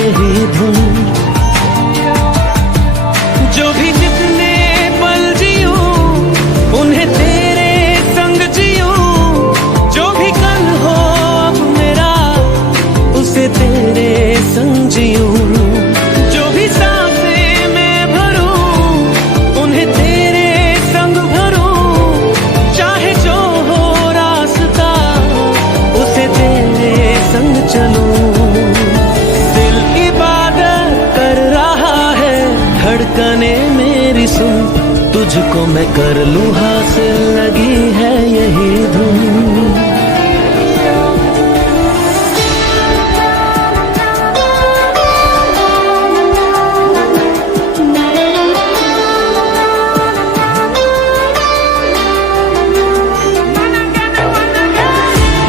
यही धुन। जो भी जितने पल जियूं उन्हें तेरे संग जियूं, जो भी कल हो अब मेरा उसे तेरे संग जियूं, जो भी सांसें मैं भरूं उन्हें तेरे संग भरूं, चाहे जो हो रास्ता उसे तेरे संग चलूं। दिल इबादत कर रहा है, धड़कने मेरी सुन, तुझको मैं कर लूं हासिल, लगी है यही धुन।